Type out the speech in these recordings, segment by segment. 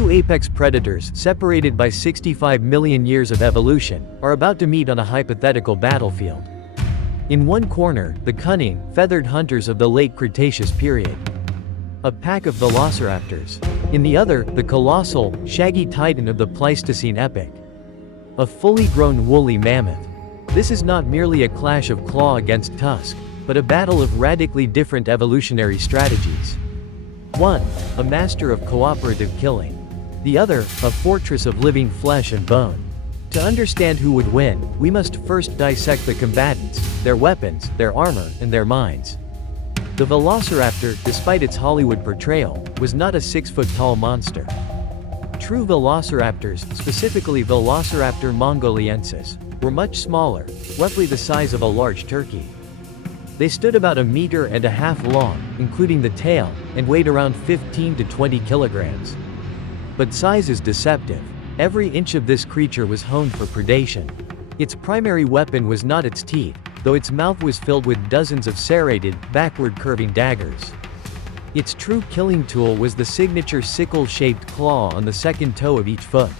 two apex predators, separated by 65 million years of evolution, are about to meet on a hypothetical battlefield. In one corner, the cunning, feathered hunters of the late Cretaceous period. A pack of velociraptors. In the other, the colossal, shaggy titan of the Pleistocene epoch. A fully grown woolly mammoth. This is not merely a clash of claw against tusk, but a battle of radically different evolutionary strategies. One, a master of cooperative killing. The other, a fortress of living flesh and bone. To understand who would win, we must first dissect the combatants, their weapons, their armor, and their minds. The velociraptor, despite its Hollywood portrayal, was not a 6-foot-tall monster. True velociraptors, specifically Velociraptor mongoliensis, were much smaller, roughly the size of a large turkey. They stood about 1.5 meters long, including the tail, and weighed around 15 to 20 kilograms. But size is deceptive. Every inch of this creature was honed for predation. Its primary weapon was not its teeth, though its mouth was filled with dozens of serrated, backward-curving daggers. Its true killing tool was the signature sickle-shaped claw on the second toe of each foot.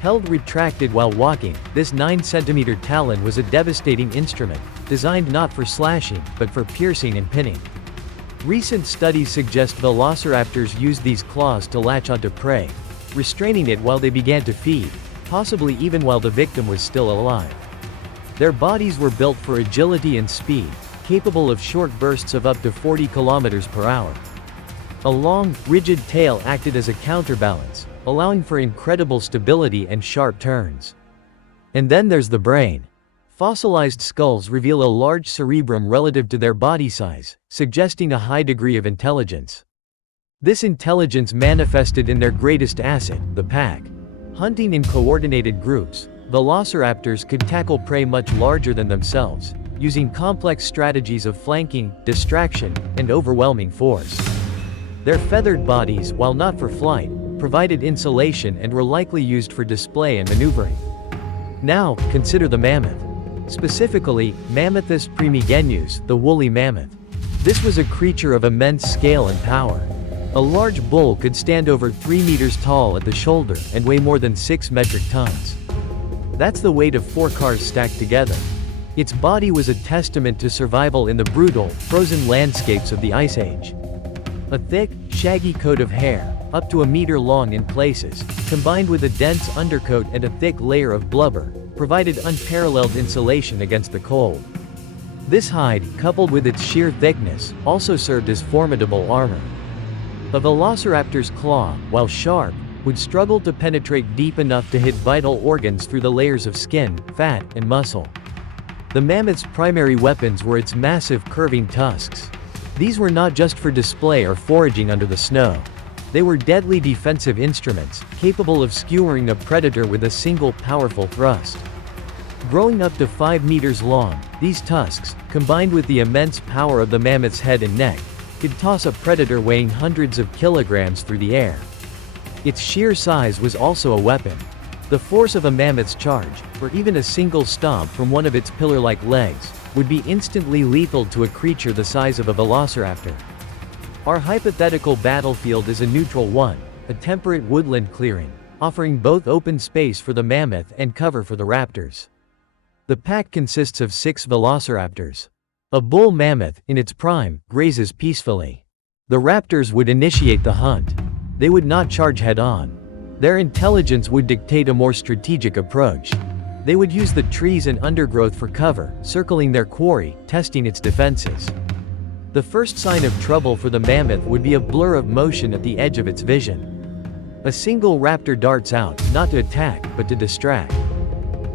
Held retracted while walking, this 9-centimeter talon was a devastating instrument, designed not for slashing, but for piercing and pinning. Recent studies suggest velociraptors used these claws to latch onto prey, restraining it while they began to feed, possibly even while the victim was still alive. Their bodies were built for agility and speed, capable of short bursts of up to 40 kilometers per hour. A long, rigid tail acted as a counterbalance, allowing for incredible stability and sharp turns. And then there's the brain. Fossilized skulls reveal a large cerebrum relative to their body size, suggesting a high degree of intelligence. This intelligence manifested in their greatest asset, the pack. Hunting in coordinated groups, velociraptors could tackle prey much larger than themselves, using complex strategies of flanking, distraction, and overwhelming force. Their feathered bodies, while not for flight, provided insulation and were likely used for display and maneuvering. Now, consider the mammoth. Specifically, Mammothus primigenus, the woolly mammoth. This was a creature of immense scale and power. A large bull could stand over 3 meters tall at the shoulder and weigh more than 6 metric tons. That's the weight of 4 cars stacked together. Its body was a testament to survival in the brutal, frozen landscapes of the Ice Age. A thick, shaggy coat of hair, up to 1 meter long in places, combined with a dense undercoat and a thick layer of blubber, provided unparalleled insulation against the cold. This hide, coupled with its sheer thickness, also served as formidable armor. A velociraptor's claw, while sharp, would struggle to penetrate deep enough to hit vital organs through the layers of skin, fat, and muscle. The mammoth's primary weapons were its massive curving tusks. These were not just for display or foraging under the snow. They were deadly defensive instruments, capable of skewering a predator with a single powerful thrust. Growing up to 5 meters long, these tusks, combined with the immense power of the mammoth's head and neck, could toss a predator weighing hundreds of kilograms through the air. Its sheer size was also a weapon. The force of a mammoth's charge, or even a single stomp from one of its pillar-like legs, would be instantly lethal to a creature the size of a velociraptor. Our hypothetical battlefield is a neutral one, a temperate woodland clearing, offering both open space for the mammoth and cover for the raptors. The pack consists of 6 velociraptors. A bull mammoth, in its prime, grazes peacefully. The raptors would initiate the hunt. They would not charge head-on. Their intelligence would dictate a more strategic approach. They would use the trees and undergrowth for cover, circling their quarry, testing its defenses. The first sign of trouble for the mammoth would be a blur of motion at the edge of its vision. A single raptor darts out, not to attack, but to distract.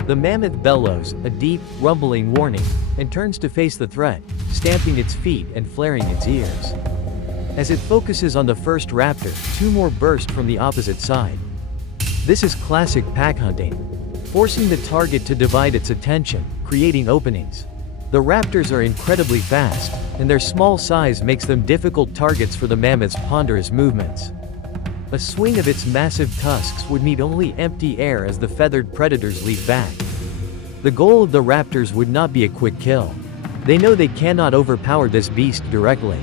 The mammoth bellows, a deep, rumbling warning, and turns to face the threat, stamping its feet and flaring its ears. As it focuses on the first raptor, 2 more burst from the opposite side. This is classic pack hunting, forcing the target to divide its attention, creating openings. The raptors are incredibly fast, and their small size makes them difficult targets for the mammoth's ponderous movements. A swing of its massive tusks would meet only empty air as the feathered predators leap back. The goal of the raptors would not be a quick kill. They know they cannot overpower this beast directly.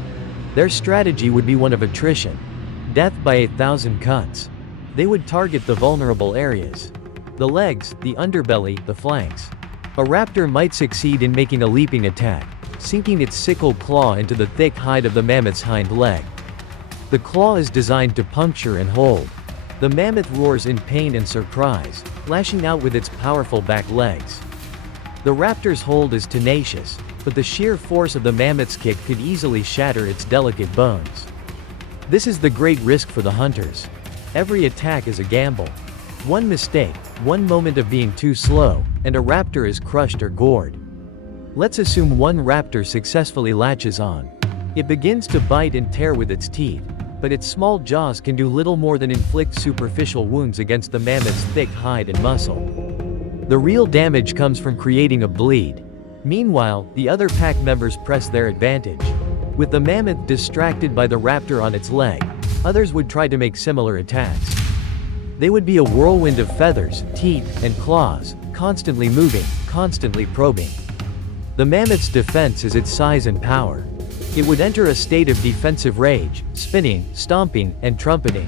Their strategy would be one of attrition. Death by 1,000 cuts. They would target the vulnerable areas. The legs, the underbelly, the flanks. A raptor might succeed in making a leaping attack, sinking its sickle claw into the thick hide of the mammoth's hind leg. The claw is designed to puncture and hold. The mammoth roars in pain and surprise, lashing out with its powerful back legs. The raptor's hold is tenacious, but the sheer force of the mammoth's kick could easily shatter its delicate bones. This is the great risk for the hunters. Every attack is a gamble. One mistake, one moment of being too slow, and a raptor is crushed or gored. Let's assume one raptor successfully latches on. It begins to bite and tear with its teeth, but its small jaws can do little more than inflict superficial wounds against the mammoth's thick hide and muscle. The real damage comes from creating a bleed. Meanwhile, the other pack members press their advantage. With the mammoth distracted by the raptor on its leg, others would try to make similar attacks. They would be a whirlwind of feathers, teeth, and claws, constantly moving, constantly probing. The mammoth's defense is its size and power. It would enter a state of defensive rage, spinning, stomping, and trumpeting.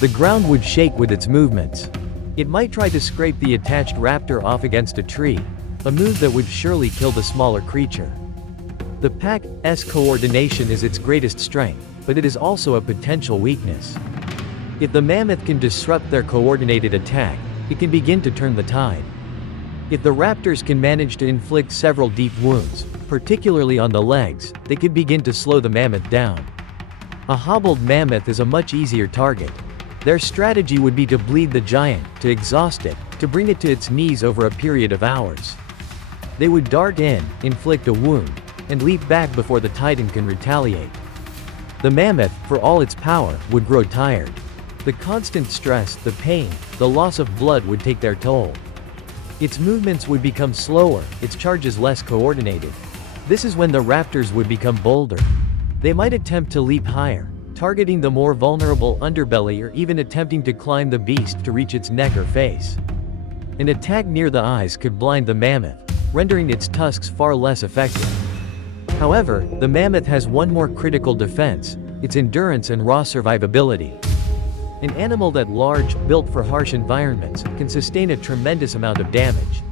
The ground would shake with its movements. It might try to scrape the attached raptor off against a tree, a move that would surely kill the smaller creature. The pack's coordination is its greatest strength, but it is also a potential weakness. If the mammoth can disrupt their coordinated attack, it can begin to turn the tide. If the raptors can manage to inflict several deep wounds, particularly on the legs, they could begin to slow the mammoth down. A hobbled mammoth is a much easier target. Their strategy would be to bleed the giant, to exhaust it, to bring it to its knees over a period of hours. They would dart in, inflict a wound, and leap back before the titan can retaliate. The mammoth, for all its power, would grow tired. The constant stress, the pain, the loss of blood would take their toll. Its movements would become slower, its charges less coordinated. This is when the raptors would become bolder. They might attempt to leap higher, targeting the more vulnerable underbelly or even attempting to climb the beast to reach its neck or face. An attack near the eyes could blind the mammoth, rendering its tusks far less effective. However, the mammoth has one more critical defense: its endurance and raw survivability. An animal that large, built for harsh environments, can sustain a tremendous amount of damage.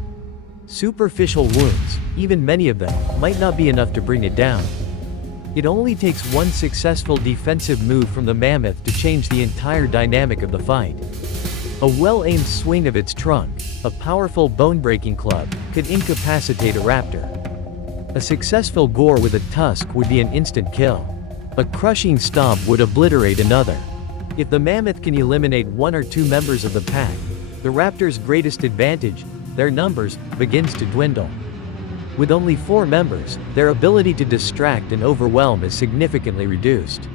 Superficial wounds, even many of them, might not be enough to bring it down. It only takes one successful defensive move from the mammoth to change the entire dynamic of the fight. A well-aimed swing of its trunk, a powerful bone-breaking club, could incapacitate a raptor. A successful gore with a tusk would be an instant kill. A crushing stomp would obliterate another. If the mammoth can eliminate one or two members of the pack, the raptor's greatest advantage, their numbers, begins to dwindle. With only 4 members, their ability to distract and overwhelm is significantly reduced.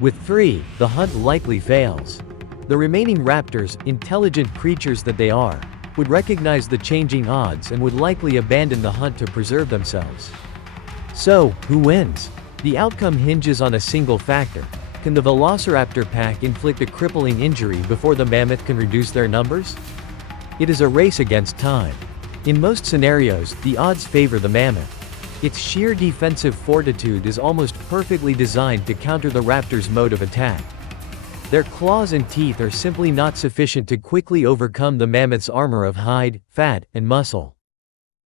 With 3, the hunt likely fails. The remaining raptors, intelligent creatures that they are, would recognize the changing odds and would likely abandon the hunt to preserve themselves. So, who wins? The outcome hinges on a single factor. Can the velociraptor pack inflict a crippling injury before the mammoth can reduce their numbers? It is a race against time. In most scenarios, the odds favor the mammoth. Its sheer defensive fortitude is almost perfectly designed to counter the raptor's mode of attack. Their claws and teeth are simply not sufficient to quickly overcome the mammoth's armor of hide, fat, and muscle.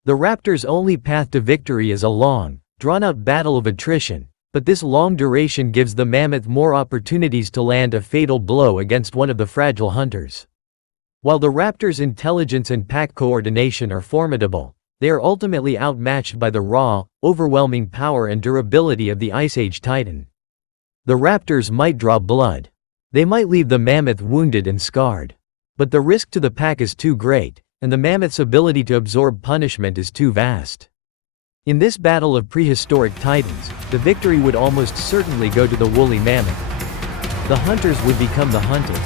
The raptor's only path to victory is a long, drawn-out battle of attrition, but this long duration gives the mammoth more opportunities to land a fatal blow against one of the fragile hunters. While the raptor's intelligence and pack coordination are formidable, they are ultimately outmatched by the raw, overwhelming power and durability of the Ice Age Titan. The raptors might draw blood. They might leave the mammoth wounded and scarred. But the risk to the pack is too great, and the mammoth's ability to absorb punishment is too vast. In this battle of prehistoric titans, the victory would almost certainly go to the woolly mammoth. The hunters would become the hunted.